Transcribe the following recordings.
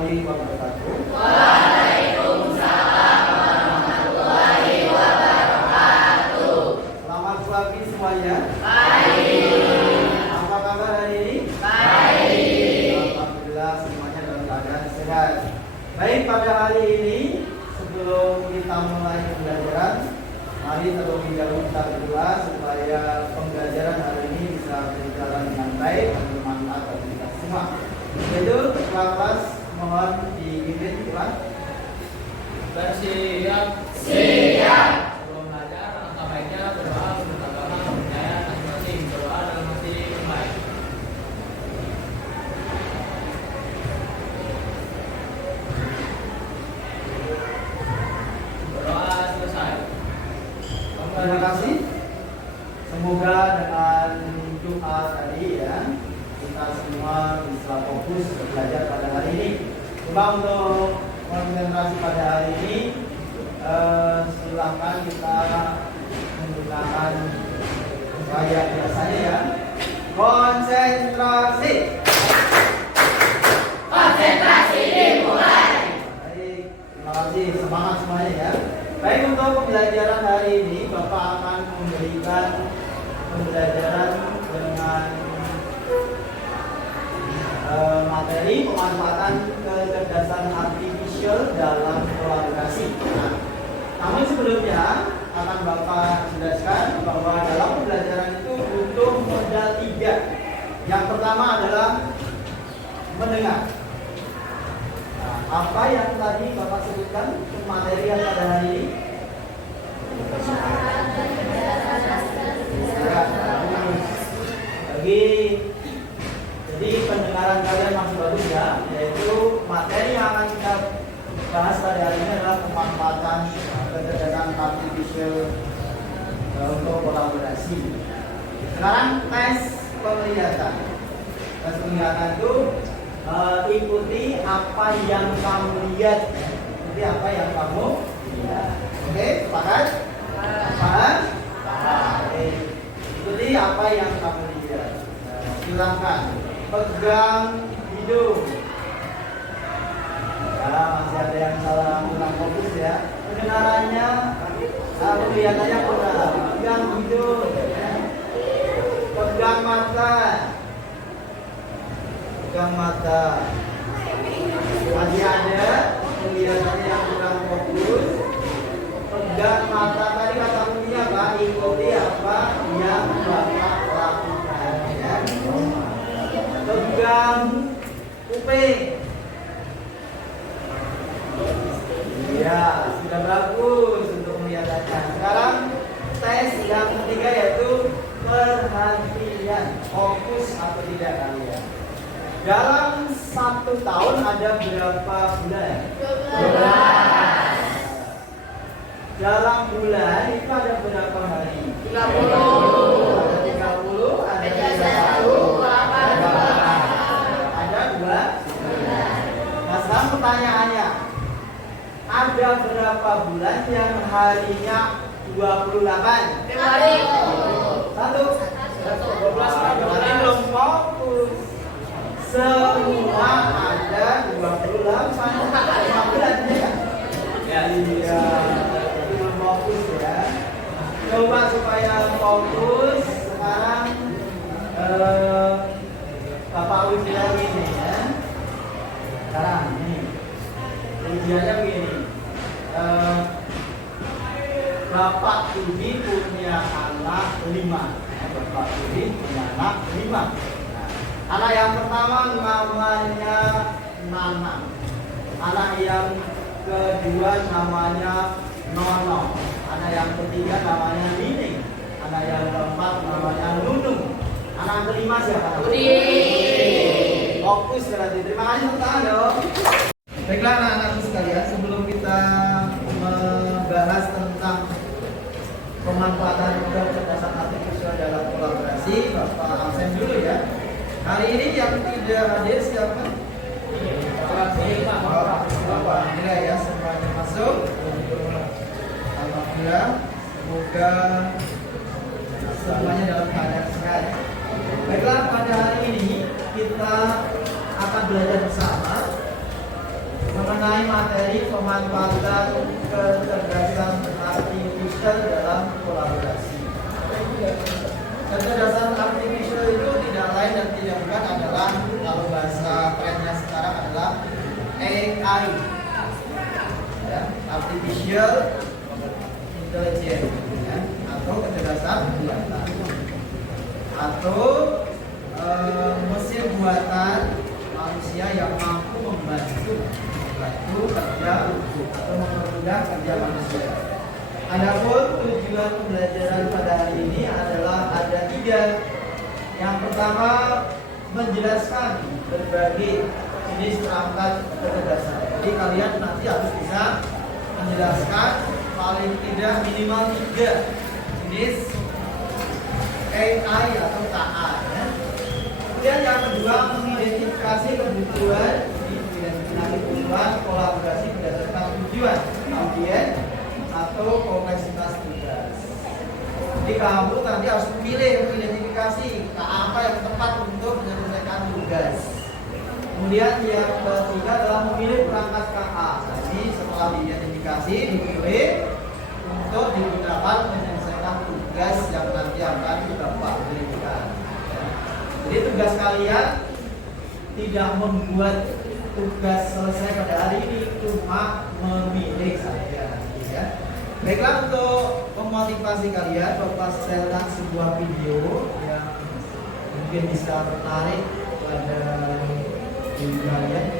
warahmatullahi wabarakatuh. Waalaikumsalam warahmatullahi wabarakatuh. Selamat pagi semuanya. Baik. Apa kabar hari ini? Baik. Alhamdulillah semuanya dalam keadaan sehat. Baik, pada hari ini sebelum kita mulai pembelajaran, mari terlebih dahulu kita berdoa supaya pembelajaran hari ini bisa berjalan dengan baik dan bermanfaat bagi kita semua. Yaitu kelas mohon dipimpin Tuhan. Bersiap. Siap. Sebelum belajar, langkah baiknya berdoa untuk agama kepercayaan masing-masing. Berdoa dalam hati yang baik. Berdoa selesai. Terima kasih. Semoga dengan doa tadi ya, kita semua bisa fokus belajar pada hari ini. Coba untuk konsentrasi pada hari ini, silakan kita menggunakan gaya biasanya ya. Konsentrasi. Konsentrasi dimulai. Baik, terima kasih, semangat semuanya ya. Baik, untuk pembelajaran hari ini Bapak akan memberikan pembelajaran dengan materi pemanfaatan kecerdasan artifisial dalam kolaborasi. Nah, namun sebelumnya akan Bapak jelaskan bahwa dalam pembelajaran itu butuh modal 3. Yang pertama adalah mendengar. Nah, apa yang tadi Bapak sebutkan pematerian pada hari ini? Ya, bagus. Jadi pendengaran kalian masih bagus ya, yaitu materi yang akan kita bahas pada hari ini adalah pemanfaatan kecerdasan artifisial untuk kolaborasi. Sekarang tes penglihatan. Tes penglihatan itu ikuti apa yang kamu lihat. Ikuti apa yang kamu lihat. Oke, sepakat? Paham? Oke. Ikuti apa yang kamu lihat. Silakan pegang hidung. Ya, masih ada yang salah kurang fokus ya. Pendengarannya, penglihatannya kurang. Pegang hidung. Pegang mata. Pegang mata. Masih ada penglihatannya yang kurang fokus. Pegang mata. Tadi kata kuncinya apa? Ikuti apa yang Bapak lakukan ya. Pegang kuping. Iya, sudah bagus untuk melihatnya. Sekarang tes yang ketiga yaitu perhatian. Fokus atau tidak kalian? Dalam 1 tahun ada berapa bulan? 12. Dalam bulan itu ada berapa hari? 30. Ada 30, ada 31, ada 2. Nah, sekarang pertanyaannya, ada berapa bulan yang harinya 28? Kembali. 1. 12 belum fokus. Semua ada 28 bulan ya. Ya, iya. Belum fokus ya. Coba supaya fokus sekarang Bapak ujian ini ya. Sekarang ini ujiannya begini. Bapak Tudi punya anak 5. Bapak Tudi punya anak 5. Anak yang pertama namanya Nana. Anak yang kedua namanya Nono. Anak yang ketiga namanya Nining. Anak yang keempat namanya Nunung. Anak yang kelima siapa? Budi. Fokus berarti. Terima kasih tepuk tangan dong. Baiklah anak-anakku sekalian, sebelum kita membahas tentang pemanfaatan kecerdasan artifisial dalam kolaborasi, Bapak absen dulu ya. Hari ini yang tidak hadir siapa? Bapak Alhamdulillah ya, semuanya masuk. Alhamdulillah, semoga semuanya dalam keadaan sehat. Baiklah, pada hari ini kita akan belajar bersama materi pemanfaatan kecerdasan artificial dalam kolaborasi. Kecerdasan artificial itu tidak lain dan tidak bukan adalah, kalau bahasa kerennya sekarang adalah AI, ya, artificial intelligence, ya, atau kecerdasan buatan, atau mesin buatan manusia yang mampu membantu kerja atau mempermudah kerja manusia. Adapun tujuan pembelajaran pada hari ini adalah ada 3. Yang pertama, menjelaskan berbagai jenis perangkat kecerdasan. Jadi kalian nanti harus bisa menjelaskan paling tidak minimal 3 jenis AI atau KA, ya. Kemudian yang kedua, mengidentifikasi kebutuhan kolaborasi berdasarkan tujuan, audiens atau kompleksitas tugas. Jadi kamu nanti harus memilih, mengidentifikasi apa yang tepat untuk menyelesaikan tugas. Kemudian yang ketiga adalah memilih perangkat KA. Jadi setelah diidentifikasi, dipilih untuk digunakan menyelesaikan tugas yang nanti akan Bapak berikan. Jadi tugas kalian tidak membuat tugas selesai pada hari ini, cuma memilih saja, ya. Baiklah, untuk memotivasi kalian, Bapak setelkan sebuah video yang mungkin bisa menarik pada diri kalian.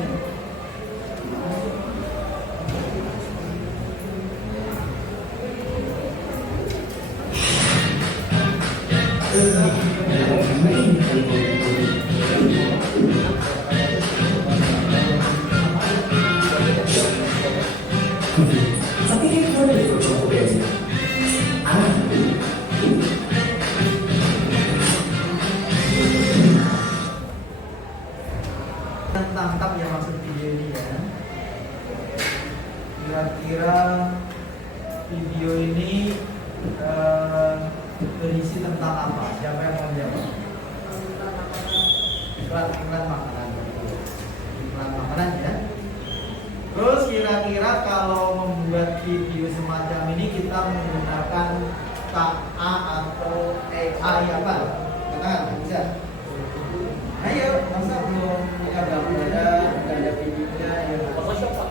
Tangkap ya maksud video ini, ya. Kira-kira video ini berisi tentang apa? Siapa yang mau jawab? Iklan makanan. Iklan makanan, ya. Terus kira-kira kalau membuat video semacam ini kita menggunakan KA atau AI apa? Katakan, bisa? Ayo, masa belum punya gambar, nggak ada videonya, ya. Photoshop, Pak.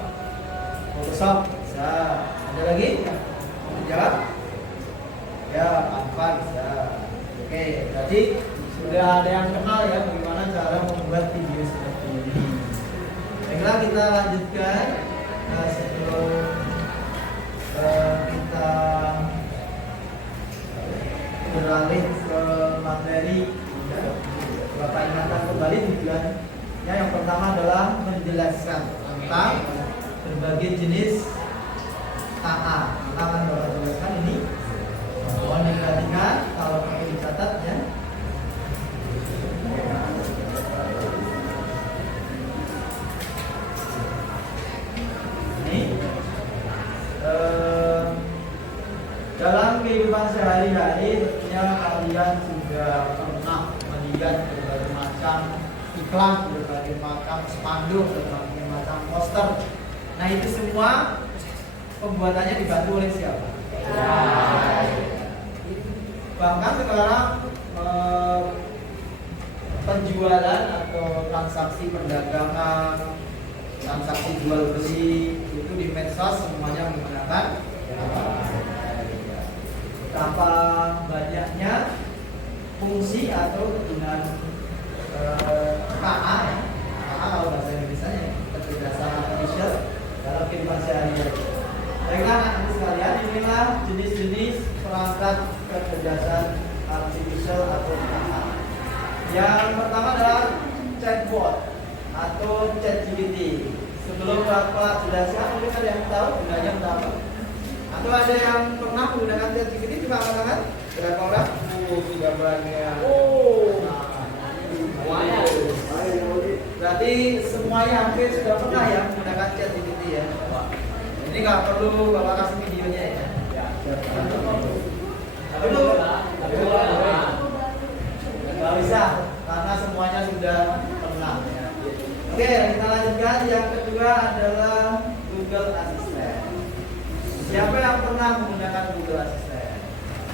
Photoshop, bisa. Ada lagi? Mau jawab? Ya, apa bisa. Oke, berarti sudah ada yang kenal ya bagaimana cara membuat video seperti ini. Baiklah, kita lanjutkan sebelum kita beralih ke materi. Ya. Bapak ingatkan kembali tujuannya. Yang pertama adalah menjelaskan tentang berbagai jenis KA. Kita akan Bapak jelaskan ini. Mohon diperhatikan kalau perlu dicatat, ya. Ini dalam kehidupan sehari-hari tentunya kalian sudah pernah melihat berbagai macam iklan, berbagai macam spanduk, berbagai macam poster. Nah, itu semua pembuatannya dibantu oleh siapa? Bahkan sekarang penjualan atau transaksi perdagangan, transaksi jual beli itu di medsos semuanya menggunakan betapa banyaknya fungsi atau kegunaan KA, ya. KA kalau bahasa Indonesia kecerdasan artificial dalam kehidupan sehari-hari. Baiklah anak-anak sekalian, inilah jenis-jenis perangkat kecerdasan artificial atau KA. Yang pertama adalah chatbot atau ChatGPT. Sebelum Bapak jelaskan, mungkin ada yang tahu gunanya untuk apa? Atau ada yang pernah menggunakan ChatGPT? Coba angkat. Berapa orang? Sudah banyak. Semuanya. Berarti semuanya hampir sudah pernah ya menggunakan ChatGPT, ya. Ini nggak perlu Bapak kasih videonya, ya. Perlu? Nggak bisa, karena semuanya sudah pernah. Ya. Oke, kita lanjutkan. Yang kedua adalah Google Assistant. Siapa yang pernah menggunakan Google Assistant?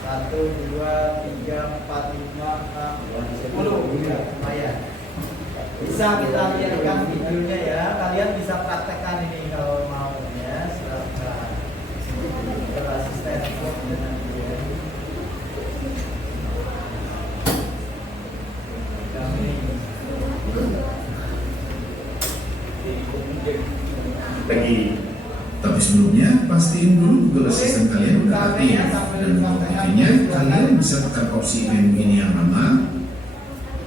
1, 2, 3, 4, 5, 6, 10. Ya, lumayan. Bisa kita lihatkan videonya ya. Kalian bisa praktekkan ini kalau mau ya. Silakan. Google Assistant dengan dia. Pagi. Tapi sebelumnya pastiin dulu Google Assistant kalian udah aktif, dan untuk aktifnya kalian bisa tekan opsi menu ini yang lama.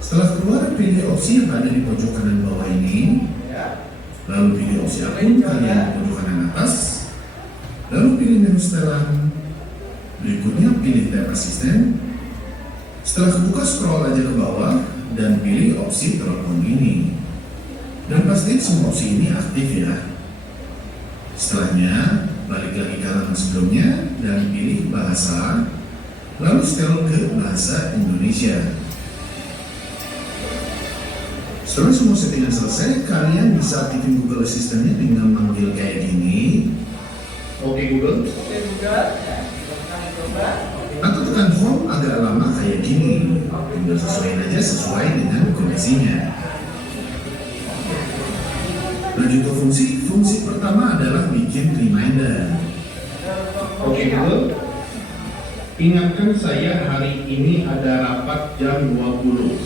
Setelah keluar, pilih opsi yang ada di pojok kanan bawah ini, lalu pilih opsi akun kalian di pojok kanan atas, lalu pilih menu setelan. Berikutnya pilih tab asisten. Setelah kebuka, scroll aja ke bawah dan pilih opsi telepon ini. Dan pastiin semua opsi ini aktif ya. Setelahnya, balik lagi ke halaman sebelumnya dan pilih bahasa, lalu setel ke bahasa Indonesia. Setelah semua settingan selesai, kalian bisa aktifin Google Assistant-nya dengan manggil kayak gini. Oke Google. Oke Google. Ya, kita coba. Atau tekan home agak lama kayak gini. Tinggal sesuaiin aja sesuai dengan kondisinya. Lanjut ke fungsi pertama adalah bikin reminder. Oke Google, ingatkan saya hari ini ada rapat jam 20.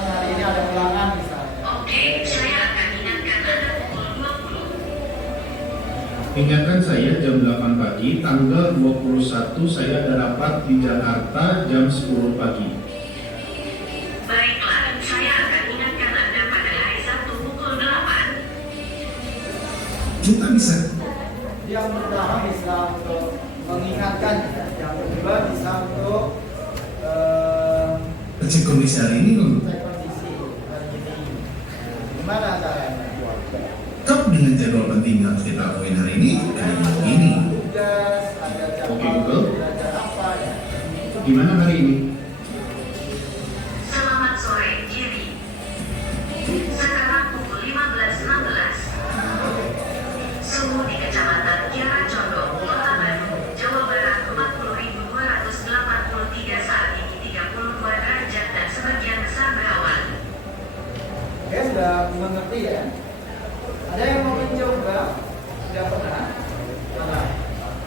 Hari ini ada ulangan misalnya. Oke, saya akan ingatkan Anda pukul 20. Ingatkan saya jam 8 pagi, tanggal 21 saya ada rapat di Jakarta jam 10 pagi. Baiklah, saya akan ingatkan Anda pada hari Sabtu pukul 8. Kita bisa Yang pertama bisa untuk mengingatkan, ya. Yang kedua bisa untuk cek kondisi hari ini. cek kondisi hari ini. Gimana caranya? Lengkap dengan jadwal penting yang harus kita lakuin hari ini kayak gini. Tugas, ada jadwal, Oke, Google. belajar apa ya? Gimana hari ini? Selamat sore, Jerry. Sekarang pukul 15.16. Suhu di Kecamatan Kiara Condong, Kota Bandung, Jawa Barat 40.283 saat ini 32 derajat dan sebagian besar berawan. Oke, sudah mengerti ya? Ada yang mau mencoba? Sudah pernah? Mana?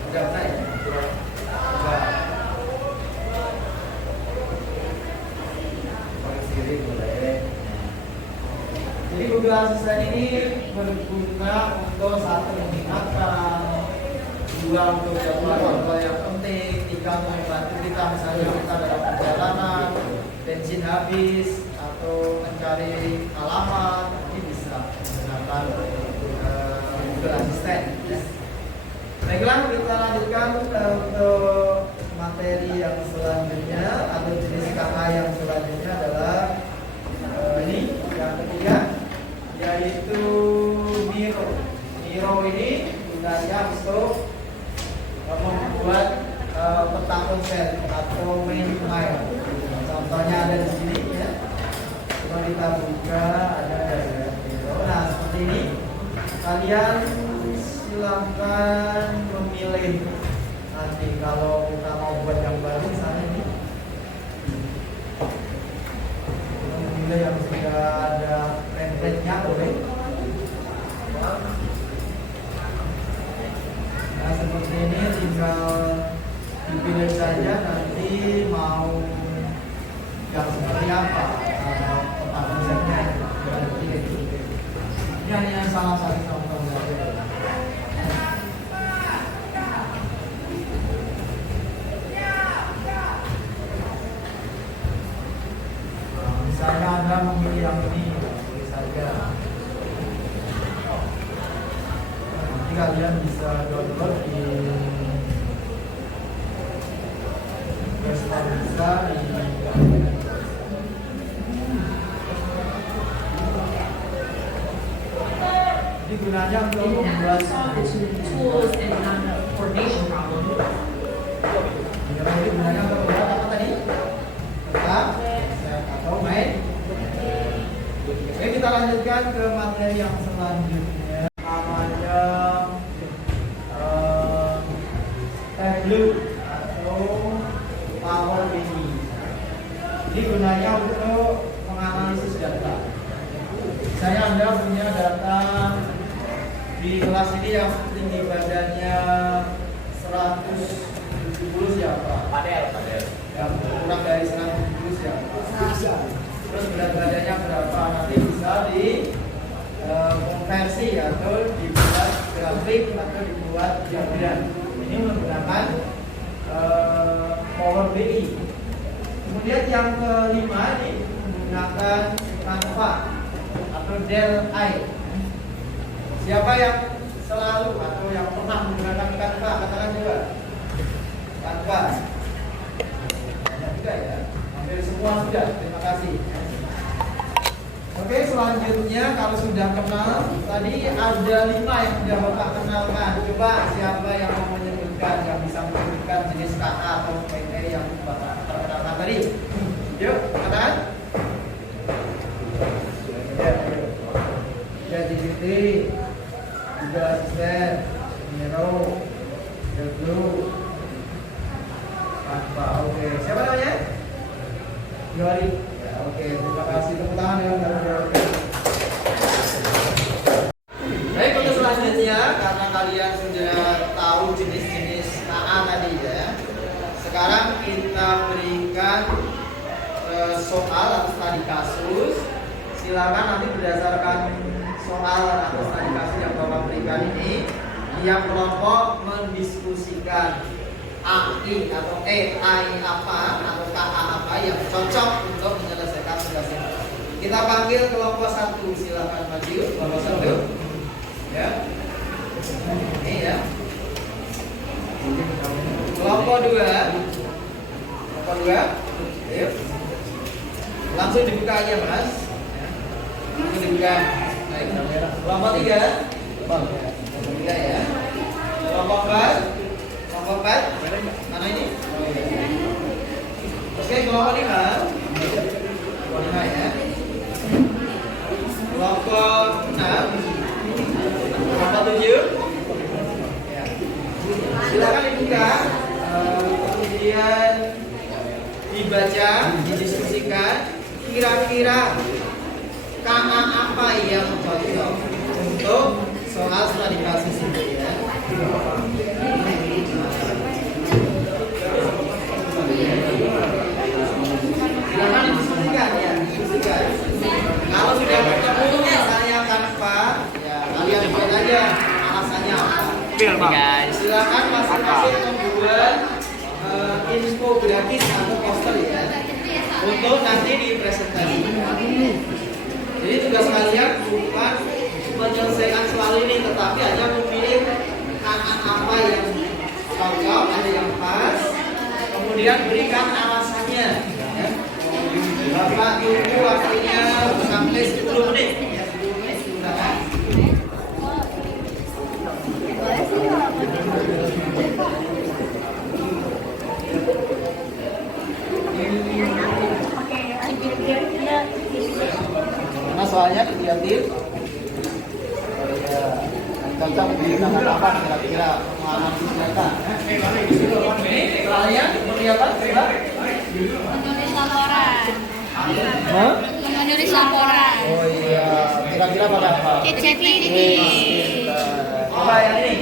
Sudah pernah ya? Coba. Koreksi diri boleh. Jadi Google Assistant ini berguna untuk satu mengingatkan, dua untuk jadwal yang penting, tiga untuk membantu kita misalnya kita dalam perjalanan, bensin habis atau mencari alamat, ini bisa menggunakan Google Assistant. Ya. Baiklah, kita lanjutkan untuk materi yang selanjutnya atau jenis kata yang selanjutnya adalah ini yang ketiga, yaitu Miro. Miro ini gunanya untuk membuat peta konsep atau main file. Contohnya ada di sini ya. Coba kita buka, ada Miro. Nah seperti ini. Kalian silakan memilih nanti kalau kita mau buat yang baru misalnya ini. Memilih yang sudah ada template-nya boleh. Nah seperti ini tinggal dipilih saja nanti mau yang seperti apa tentang konsepnya. Ini hanya salah satu contoh saja. Misalnya Anda memilih yang ini, pilih saja. Nanti kalian bisa download di Play bisa di Ini gunanya untuk membuat tools and not a coordination problem. ini gunanya untuk membuat apa tadi? Peta atau main. Oke, kita lanjutkan ke materi yang selanjutnya. Namanya gunanya untuk menganalisis data. Misalnya Anda punya data di kelas ini yang tinggi badannya 170 siapa? Padel. Yang kurang dari 170 siapa? Terus berat badannya berapa? Nanti bisa di konversi atau dibuat grafik atau dibuat diagram. Ini menggunakan Power BI. Kemudian yang kelima ini menggunakan Canva atau Dell I. Siapa yang selalu atau yang pernah menggunakan Canva? Katakan juga. Canva. Banyak juga ya. Hampir semua sudah. Terima kasih. Oke, selanjutnya kalau sudah kenal, tadi ada 5 yang sudah Bapak kenalkan. Coba siapa yang mau menyebutkan, yang bisa menyebutkan jenis KA atau PT yang Bapak perkenalkan tadi? Yuk, katakan. Ya, DGT, juga asisten, Nero, Deglu, Tanpa. Oke, siapa namanya? Yori. Ya, oke, terima kasih. Tepuk tangan ya. Baik, untuk selanjutnya karena kalian sudah tahu jenis-jenis KA tadi ya. Sekarang kita berikan soal atau studi kasus. Silakan nanti berdasarkan soal atau studi kasus yang Bapak berikan ini, tiap kelompok mendiskusikan AI atau AI apa atau KA apa yang cocok untuk menyelesaikan tugas ini. Kita panggil kelompok 1, silakan maju kelompok 1. Ya. Ini ya. Kelompok 2. Kelompok 2. Ayo. Langsung dibuka aja, Mas. Langsung dibuka. Baik, kelompok 3. Kelompok 3 ya. Kelompok 4. Kelompok 4. Mana ini? Oke, kelompok 5. Kelompok 5 ya. Kelompok 6. Kelompok 7. Ya. Silakan dibuka. Kemudian dibaca, didiskusikan kira-kira KA apa yang cocok untuk soal studi kasus ini ya. Silakan didiskusikan ya, didiskusikan. Kalau sudah ketemu saya Canva, ya kalian buat aja alasannya apa. Silakan masing-masing membuat infografis atau poster ya untuk nanti dipresentasi. Jadi tugas kalian bukan menyelesaikan soal ini, tetapi hanya memilih apa yang cocok, ada yang pas, kemudian berikan alasannya. Ya. Bapak tunggu waktunya sampai 10 menit. Ya, 10 menit silakan. Karena soalnya kreatif. Cocok digunakan apa kira-kira menganalisis data? Soalnya seperti apa? Coba. Menulis laporan. Hah? Menulis laporan. Oh iya, kira-kira pakai apa? ChatGPT. Coba yang ini.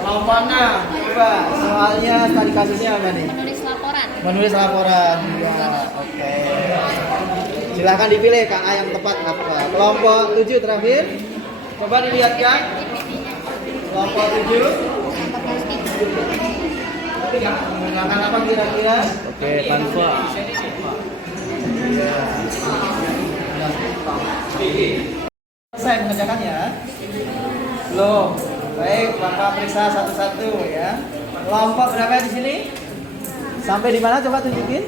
Kelompok 6. Coba soalnya tadi kasusnya apa nih? Menulis laporan. Menulis laporan. Ya, oke. Silakan dipilih KA yang tepat apa. Kelompok 7 terakhir. Coba dilihatkan. Kelompok 7. Menggunakan apa kira-kira? Oke, Canva. Iya. Selesai mengerjakannya? Belum. Baik, Bapak periksa satu-satu ya. Kelompok berapa di sini? Sampai di mana coba tunjukin?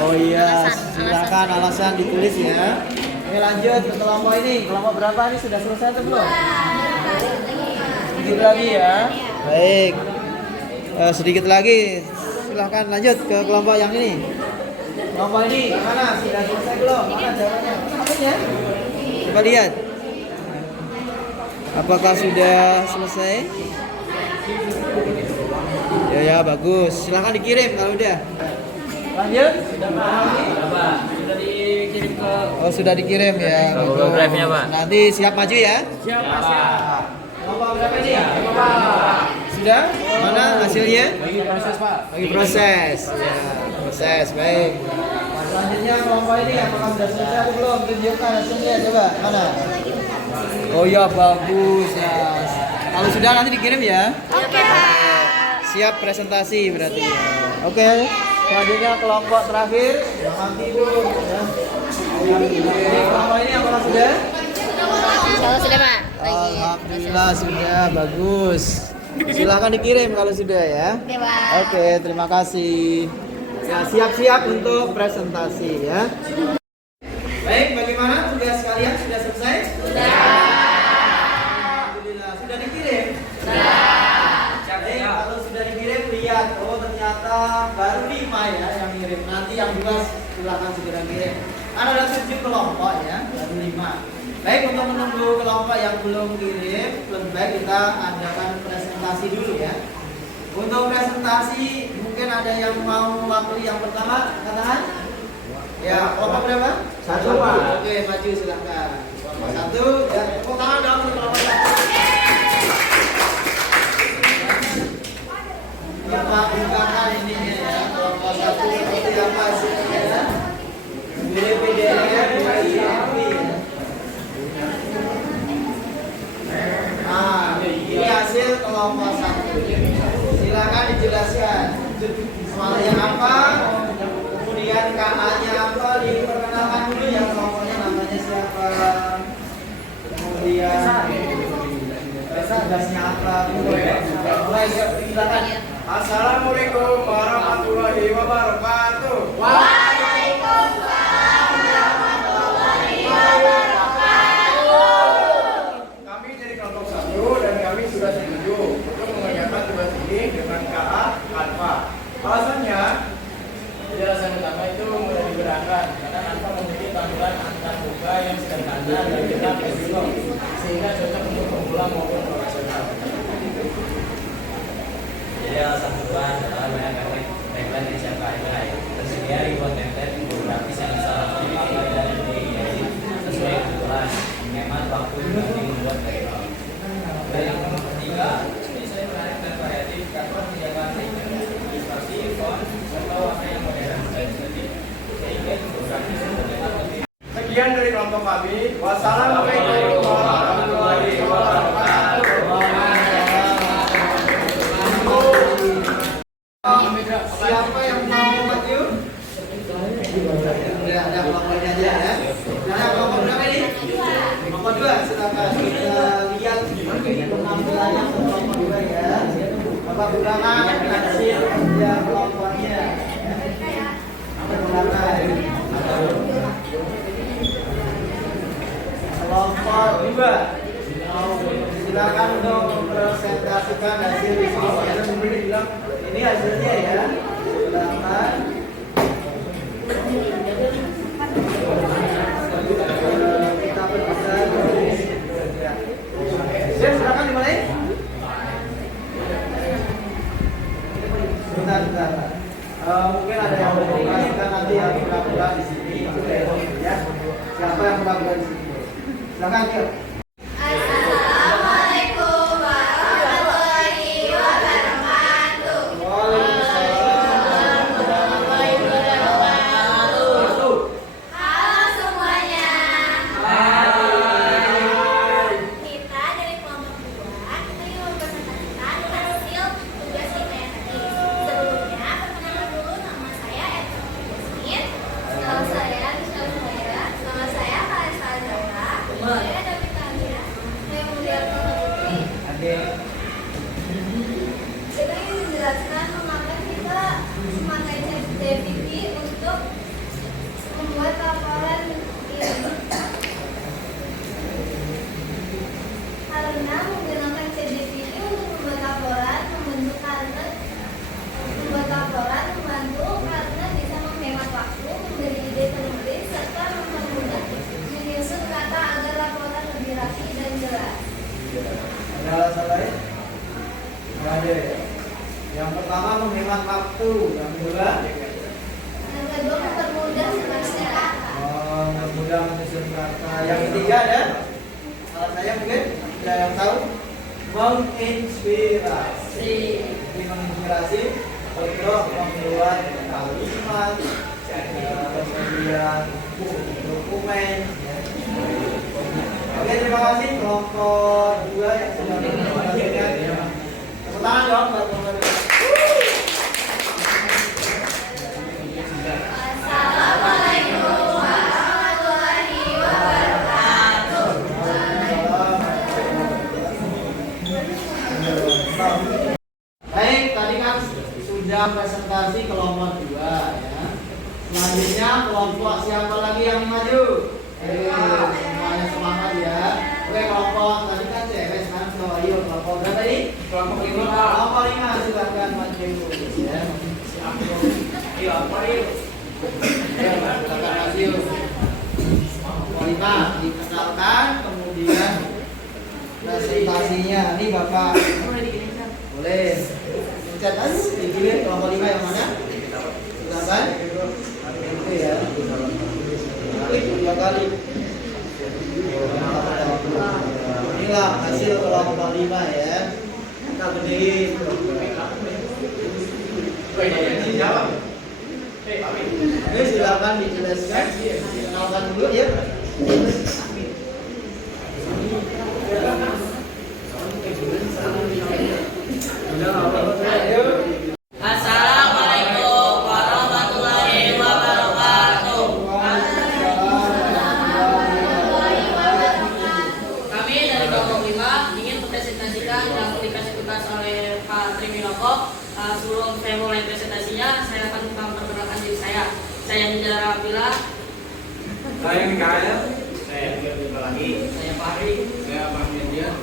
Oh iya, silakan alasan ditulis ya. Oke, lanjut ke kelompok ini. Kelompok berapa ini sudah selesai atau belum? Sedikit lagi ya. Baik. Sedikit lagi. Silahkan lanjut ke kelompok yang ini. Kelompok ini mana? Sudah selesai belum? Mana jawabannya? Apanya? Coba lihat. Apakah sudah selesai? Ya bagus. Silahkan dikirim kalau udah. Lanjut. Sudah Pak. Sudah dikirim ke Oh, sudah dikirim ya. Google Drive-nya, Pak. Nanti siap maju ya. Siap Pak. Kelompok berapa ini? Sudah? Mana hasilnya? Lagi proses Pak. Lagi proses. Ya, proses. Baik. Nah, selanjutnya kelompok ini apakah sudah selesai atau belum? Tunjukkan hasilnya coba. Mana? Oh iya, bagus ya. Kalau sudah nanti dikirim ya. Oke, Pak. Siap presentasi berarti. Oke. Selanjutnya kelompok terakhir jangan tidur ya. Jadi kelompok ini apakah sudah? Kalau sudah, Pak. Alhamdulillah sudah bagus. Silahkan dikirim kalau sudah ya. Oke, Pak. Oke, terima kasih. Ya, siap-siap untuk presentasi ya. Baik, bagaimana tugas kalian sudah selesai? Sudah. Alhamdulillah, sudah dikirim? Sudah. Baik, kalau sudah dikirim lihat, oh ternyata baru 5 ya yang kirim. Nanti yang 2 silahkan segera kirim. Kan ada 7 kelompok ya, baru 5. Baik, untuk menunggu kelompok yang belum kirim, lebih baik kita adakan presentasi dulu ya. Untuk presentasi mungkin ada yang mau waktu yang pertama, katakan? Ya, kelompok berapa? 1 Pak. Oke, maju silakan. Kelompok 1, ya. Tepuk tangan dong untuk kelompok 1. Kita bukakan ininya ya. Kelompok 1 seperti apa hasilnya ya? PDF ya. Nah, ini hasil kelompok 1. Silakan dijelaskan. Soalnya apa? Kemudian KA-nya apa? Diperkenalkan dulu ya kelompoknya namanya siapa. Kemudian tugasnya apa? Mulai silakan. Assalamualaikum warahmatullahi wabarakatuh. Waalaikumsalam warahmatullahi wabarakatuh. Kami dari kelompok 1 dan kami sudah setuju untuk mengerjakan tugas ini dengan KA alfa. Alasannya, penjelasan utama itu mudah digerakkan karena alfa memiliki tampilan antar muka yang sederhana dan tidak fleksibel sehingga cocok untuk pemula maupun profesional. Jadi alasan kedua adalah banyak tagline yang siapa aja tersedia ribuan template infografis yang bisa langsung dipakai dan diedit sesuai kebutuhan, menghemat waktu dibanding membuat tagline. Dan yang nomor ketiga, desain menarik dan variatif karena menjaga ilustrasi, font, serta warna yang modern dan estetik sehingga infografis terlihat lebih. Sekian dari kelompok kami. Wassalamualaikum warahmatullahi wabarakatuh. Siapa yang mau maju? Udah ada kelompoknya aja ya. Nah, kelompok berapa ini? Kelompok 2, silakan kita lihat penampilannya kelompok 2 ya. Bapak gunakan hasil kerja kelompoknya. Gunakan. Kelompok 2. Silakan untuk presentasikan hasil di sini. Ini hasilnya ya. Silakan. Kita berbicara. Silakan dimulai. Bentar. Mungkin ada yang memperhatikan nanti yang pura-pura di sini. Ya. Siapa yang pura-pura di sini? Silakan yuk. Assalamualaikum warahmatullahi wabarakatuh. Waalaikumsalam warahmatullahi wabarakatuh. Halo semuanya. Kita dari kelompok 2 kita ingin mempresentasikan hasil tugas kita yang tadi. Sebelumnya perkenalan dulu, nama saya Yasmin. Nama saya Michelle Moira. Nama saya Kalista Azara. Saya David Tania. Saya kemudian Putri. Kita ingin menjelaskan mengapa kita memakai ChatGPT untuk membuat laporan ini. Karena menggunakan ChatGPT untuk membuat laporan membantu karena bisa menghemat waktu, memberi ide penulis, serta mempermudah menyusun kata agar laporan lebih rapi dan jelas. Ada alasan lain? Nggak ada ya. Yang pertama menghemat waktu, yang kedua yang ketiga ada alasannya mungkin ada yang tahu? Menginspirasi. Jadi menginspirasi untuk membuat kalimat, kemudian dokumen. Oke, terima kasih kelompok 2 yang sudah menyampaikan. Tepuk tangan dong buat kelompok 2. Assalamualaikum warahmatullahi wabarakatuh. Baik, tadi kan sudah presentasi kelompok 2 ya. Selanjutnya kelompok siapa lagi yang maju? Semuanya semangat ya. Oke, kelompok tadi kan cewek kan, so ayo kelompok berapa tadi? Kelompok 5. Kelompok 5 silakan maju ya. Iya, apa nih? Ya, silakan maju. Kelompok 5 dikenalkan, kemudian presentasinya. Ini Bapak boleh pencet aja, dipilih kelompok 5 yang mana? Silakan. Oke ya. Klik 2 kali. Inilah hasil kelompok 5 ya. Kita gedein. Oke, silakan dijelaskan. Kenalkan dulu ya. Assalamualaikum warahmatullahi wabarakatuh. Kami dari kelompok 5 ingin mempresentasikan yang dikasih tugas oleh Pak Triminoko. Sebelum saya mulai presentasinya, saya akan memperkenalkan diri saya. Saya Nidara Apila. Saya Mikael. Saya Firman lagi. Saya Fahri. Saya Ahmad Dian.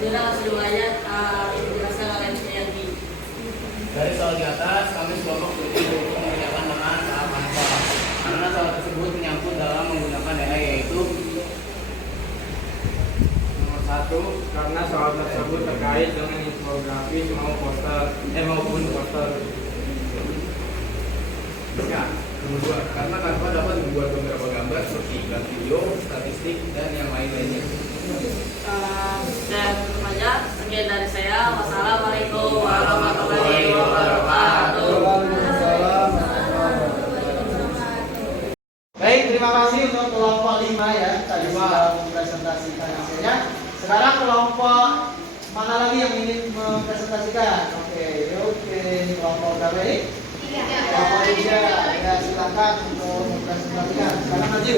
Tidak langsung dimulainya dijelaskan oleh Yanti. Dari soal di atas, kami sekelompok untuk mengerjakan dengan tahap hafal. Karena soal tersebut menyangkut dalam menggunakan AI, yaitu nomor 1, karena soal tersebut terkait dengan infografis maupun poster. Ya, nomor 2, karena Canva dapat membuat beberapa gambar seperti iklan video, statistik, dan yang lain-lainnya. Dan tentu saja sekian dari saya. Wassalamualaikum warahmatullahi wabarakatuh. Baik, terima kasih untuk kelompok 5 ya. Tadi sudah mempresentasikan hasilnya. Sekarang kelompok mana lagi yang ingin mempresentasikan? Oke, ini kelompok berapa ini? 3. Kelompok 3. Ya, silakan untuk mempresentasikan. Sekarang maju.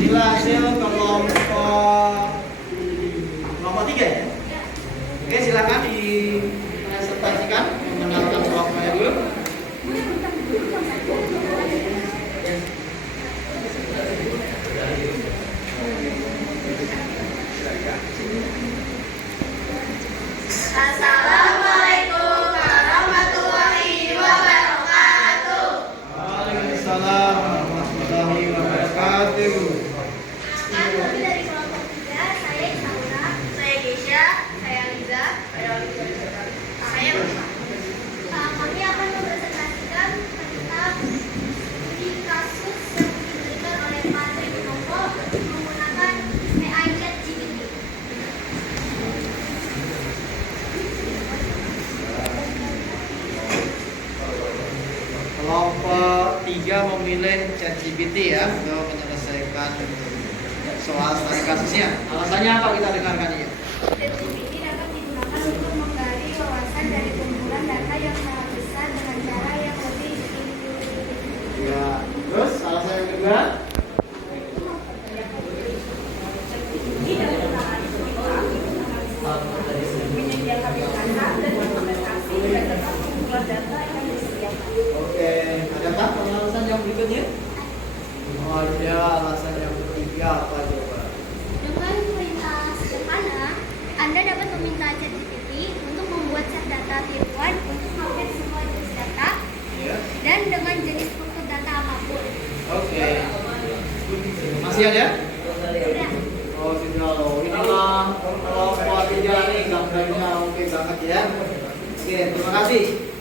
Inilah hasil kelompok 3 ya. Oke, silakan dipresentasikan, mengenalkan kelompoknya dulu. Assalamualaikum warahmatullahi wabarakatuh. Waalaikumsalam warahmatullahi wabarakatuh. Kami dari kelompok 3, saya Isaura, saya Gesha, saya Liza, saya Bapak. Kami akan mempresentasikan tentang studi kasus yang diberikan oleh Pak Triminoko menggunakan AI ChatGPT. Kelompok 3 memilih ChatGPT ya untuk menyelesaikan soal studi kasusnya. Alasannya apa, kita dengarkan ya. ChatGPT dapat digunakan untuk menggali wawasan dari kumpulan data yang sangat besar dengan cara yang lebih intuitif. Ya, terus alasan yang kedua? Menyediakan data dan dokumentasi berdasarkan kumpulan data yang disediakan. Oke, adakah alasan yang berikutnya? Oh, ada alasan yang ketiga apa coba? Dengan perintah sederhana, Anda dapat meminta ChatGPT untuk membuat set data tiruan untuk hampir semua jenis data Ya. dan dengan jenis struktur data apapun. Kasihan ya? Oh sudah loh. Inilah kelompok 3 nih gambarnya oke banget ya. Oke, terima kasih.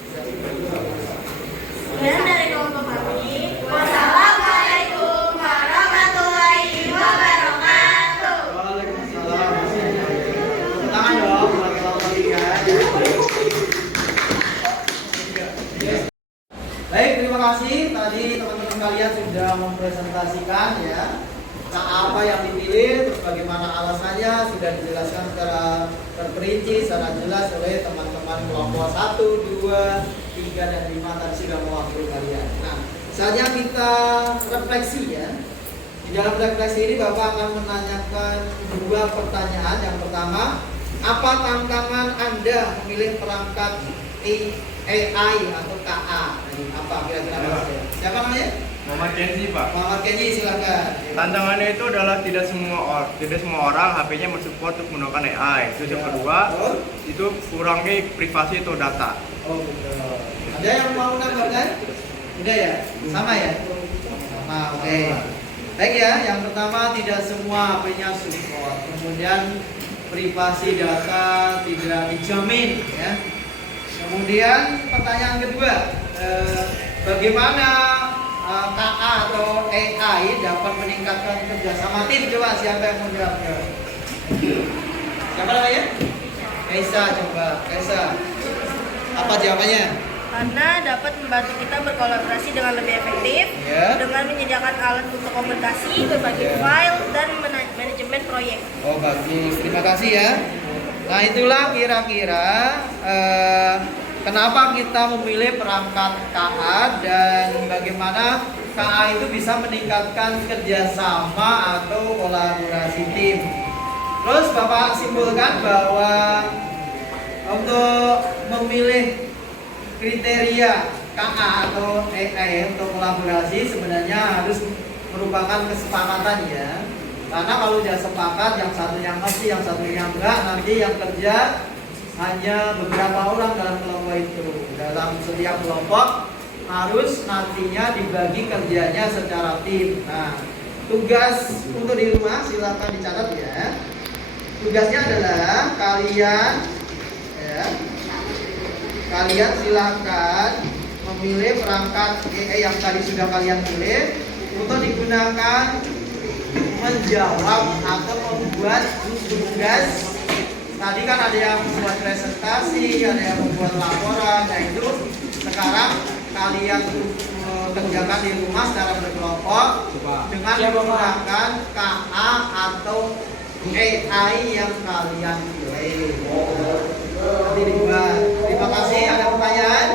Dan dari kelompok kami, wassalamualaikum warahmatullahi wabarakatuh. Waalaikumsalam. Tepuk tangan dong buat kelompok 3. Baik, terima kasih. Tadi teman-teman kalian sudah mempresentasikan ya apa yang dipilih, terus bagaimana alasannya sudah dijelaskan secara terperinci, secara jelas oleh teman-teman kelompok 1, 2, 3, dan 5 tadi sudah mewakili kalian. Nah, saatnya kita refleksi ya. Di dalam refleksi ini Bapak akan menanyakan 2 pertanyaan. Yang pertama, apa tantangan Anda memilih perangkat AI atau KA? Apa kira-kira maksudnya? Siapa namanya? Muhammad Kenzi, Pak. Muhammad Kenji, silakan. Tantangannya itu adalah tidak semua orang HP-nya mensupport untuk menggunakan AI. Terus yang kedua, itu kurangnya privasi atau data. Oh betul. Ada yang mau nambahkan? Udah ya? Sama ya? Sama, oke. Baik ya, yang pertama tidak semua HP-nya support. Kemudian privasi data tidak dijamin ya. Kemudian pertanyaan kedua, bagaimana KA atau AI dapat meningkatkan kerjasama tim? Coba siapa yang mau jawab? Siapa namanya? Kaisa, coba. Kaisa, apa jawabannya? Karena dapat membantu kita berkolaborasi dengan lebih efektif, dengan menyediakan alat untuk komunikasi, berbagi file, dan manajemen proyek. Oh bagus, terima kasih ya. Nah itulah kira-kira kenapa kita memilih perangkat KA dan bagaimana KA itu bisa meningkatkan kerjasama atau kolaborasi tim. Terus Bapak simpulkan bahwa untuk memilih kriteria KA atau AI untuk kolaborasi sebenarnya harus merupakan kesepakatan ya. Karena kalau sudah sepakat, yang satu yang ngerti, yang satu yang enggak, nanti yang kerja hanya beberapa orang dalam kelompok itu. Dalam setiap kelompok harus nantinya dibagi kerjanya secara tim. Nah, tugas untuk di rumah silakan dicatat ya. Tugasnya adalah kalian silakan memilih perangkat AI yang tadi sudah kalian pilih untuk digunakan menjawab atau membuat tugas. Tadi kan ada yang membuat presentasi, ada yang membuat laporan. Nah itu sekarang kalian kerjakan di rumah secara berkelompok dengan menggunakan KA atau AI yang kalian pilih. Nanti dibuat. Terima kasih. Ada pertanyaan?